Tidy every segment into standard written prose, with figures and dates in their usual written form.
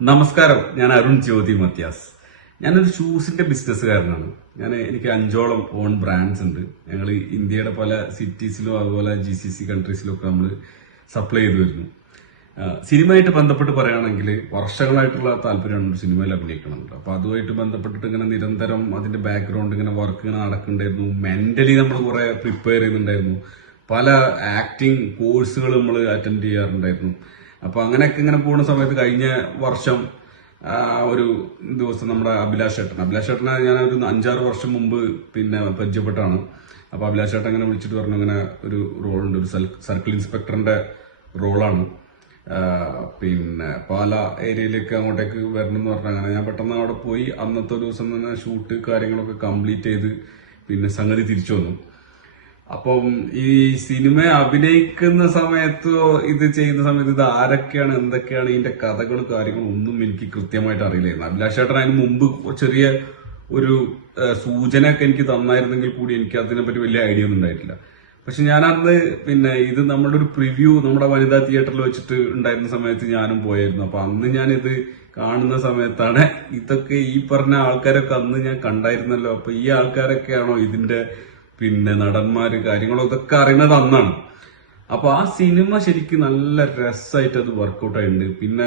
നമസ്കാരം, ഞാൻ അരുൺ ജ്യോതി മത്യാസ്. ഞാനൊരു ഷൂസിന്റെ ബിസിനസ്സുകാരനാണ്. എനിക്ക് 5ഓളം ഓൺ ബ്രാൻഡ്സ് ഉണ്ട്. ഞങ്ങൾ ഇന്ത്യയുടെ പല സിറ്റീസിലും അതുപോലെ GCC കൺട്രീസിലും ഒക്കെ നമ്മൾ സപ്ലൈ ചെയ്തു വരുന്നു. സിനിമയായിട്ട് ബന്ധപ്പെട്ട് പറയുകയാണെങ്കിൽ വർഷങ്ങളായിട്ടുള്ള താല്പര്യമാണ് സിനിമയിൽ അഭിനയിക്കണമെന്നുണ്ട്. അപ്പൊ അതുമായിട്ട് ബന്ധപ്പെട്ടിട്ട് ഇങ്ങനെ നിരന്തരം അതിന്റെ ബാക്ക്ഗ്രൗണ്ട് ഇങ്ങനെ വർക്ക് ഇങ്ങനെ നടക്കുന്നുണ്ടായിരുന്നു. മെന്റലി നമ്മൾ കുറെ പ്രിപ്പയർ ചെയ്യുന്നുണ്ടായിരുന്നു. പല ആക്ടിങ് കോഴ്സുകൾ നമ്മൾ അറ്റൻഡ് ചെയ്യാറുണ്ടായിരുന്നു. അപ്പൊ അങ്ങനെയൊക്കെ ഇങ്ങനെ പോകുന്ന സമയത്ത് കഴിഞ്ഞ വർഷം ഒരു ദിവസം നമ്മുടെ അഭിലാഷ് ചേട്ടനെ ഞാൻ ഒരു 5-6 വർഷം മുമ്പ് പരിചയപ്പെട്ടാണ്. അപ്പൊ അഭിലാഷ് ചേട്ടൻ ഇങ്ങനെ വിളിച്ചിട്ട് പറഞ്ഞു, ഇങ്ങനെ ഒരു റോളുണ്ട്, ഒരു സർക്കിൾ ഇൻസ്പെക്ടറിന്റെ റോളാണ്, പാല ഏരിയയിലേക്ക് അങ്ങോട്ടേക്ക് വരണം എന്ന് പറഞ്ഞാൽ അങ്ങനെ ഞാൻ പെട്ടെന്ന് അവിടെ പോയി. അന്നത്തെ ദിവസം തന്നെ ഷൂട്ട് കാര്യങ്ങളൊക്കെ കംപ്ലീറ്റ് ചെയ്ത് സംഗതി തിരിച്ചു വന്നു. അപ്പം ഈ സിനിമ അഭിനയിക്കുന്ന സമയത്തോ ഇത് ചെയ്യുന്ന സമയത്ത് ഇത് ആരൊക്കെയാണ് എന്തൊക്കെയാണ് ഇതിന്റെ കഥകളും കാര്യങ്ങളും ഒന്നും എനിക്ക് കൃത്യമായിട്ട് അറിയില്ലായിരുന്നു. അഭിലാഷ് ചേട്ടൻ അതിന് മുമ്പ് ചെറിയ ഒരു സൂചനയൊക്കെ എനിക്ക് തന്നായിരുന്നെങ്കിൽ കൂടി എനിക്ക് അതിനെപ്പറ്റി വലിയ ഐഡിയ ഒന്നും ഉണ്ടായിട്ടില്ല. പക്ഷെ ഞാൻ അന്ന് ഇത് നമ്മുടെ ഒരു പ്രിവ്യൂ നമ്മുടെ വനിതാ തിയേറ്ററിൽ വെച്ചിട്ട് ഉണ്ടായിരുന്ന സമയത്ത് ഞാനും പോയായിരുന്നു. അപ്പൊ അന്ന് ഞാനിത് കാണുന്ന സമയത്താണ് ഇതൊക്കെ ഈ പറഞ്ഞ ആൾക്കാരൊക്കെ അന്ന് ഞാൻ കണ്ടായിരുന്നല്ലോ. അപ്പൊ ഈ ആൾക്കാരൊക്കെയാണോ ഇതിന്റെ നടന്മാര് കാര്യങ്ങളോ ഇതൊക്കെ അറിയുന്നത് അന്നാണ്. അപ്പൊ ആ സിനിമ ശരിക്കും നല്ല രസമായിട്ട് അത് വർക്കൗട്ട് ആയിട്ടുണ്ട്.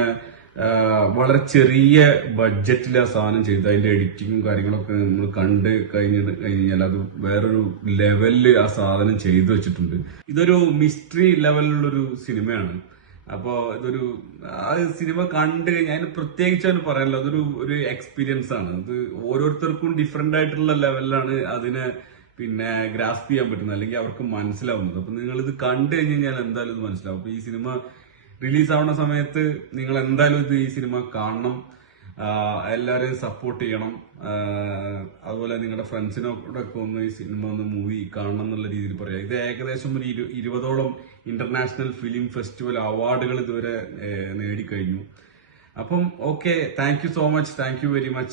വളരെ ചെറിയ ബഡ്ജറ്റിൽ ആ സാധനം ചെയ്ത് അതിന്റെ എഡിറ്റിങ്ങും കാര്യങ്ങളൊക്കെ നമ്മൾ കണ്ട് കഴിഞ്ഞാൽ അത് വേറൊരു ലെവലില് ആ സാധനം ചെയ്തു വെച്ചിട്ടുണ്ട്. ഇതൊരു മിസ്റ്ററി ലെവലിലുള്ളൊരു സിനിമയാണ്. അപ്പോ ഇതൊരു ആ സിനിമ കണ്ടു കഴിഞ്ഞാൽ അതിന് പ്രത്യേകിച്ച് അതിന് പറയാനില്ല, അതൊരു എക്സ്പീരിയൻസ് ആണ്. അത് ഓരോരുത്തർക്കും ഡിഫറെന്റ് ആയിട്ടുള്ള ലെവലിലാണ് അതിനെ ഗ്രാസ്പ് ചെയ്യാൻ പറ്റുന്നത്, അല്ലെങ്കിൽ അവർക്ക് മനസ്സിലാവുന്നത്. അപ്പൊ നിങ്ങൾ ഇത് കണ്ടു കഴിഞ്ഞാൽ എന്തായാലും ഇത് മനസ്സിലാവും. അപ്പൊ ഈ സിനിമ റിലീസ് ആവുന്ന സമയത്ത് നിങ്ങൾ എന്തായാലും ഈ സിനിമ കാണണം, എല്ലാവരെയും സപ്പോർട്ട് ചെയ്യണം. അതുപോലെ നിങ്ങളുടെ ഫ്രണ്ട്സിനോടൊക്കെ ഒന്ന് ഈ സിനിമ മൂവി കാണണം എന്നുള്ള രീതിയിൽ പറയാം. ഇത് ഏകദേശം ഒരു 20ഓളം ഇന്റർനാഷണൽ ഫിലിം ഫെസ്റ്റിവൽ അവാർഡുകൾ ഇതുവരെ നേടിക്കഴിഞ്ഞു. അപ്പം okay, thank you so much, thank you very much.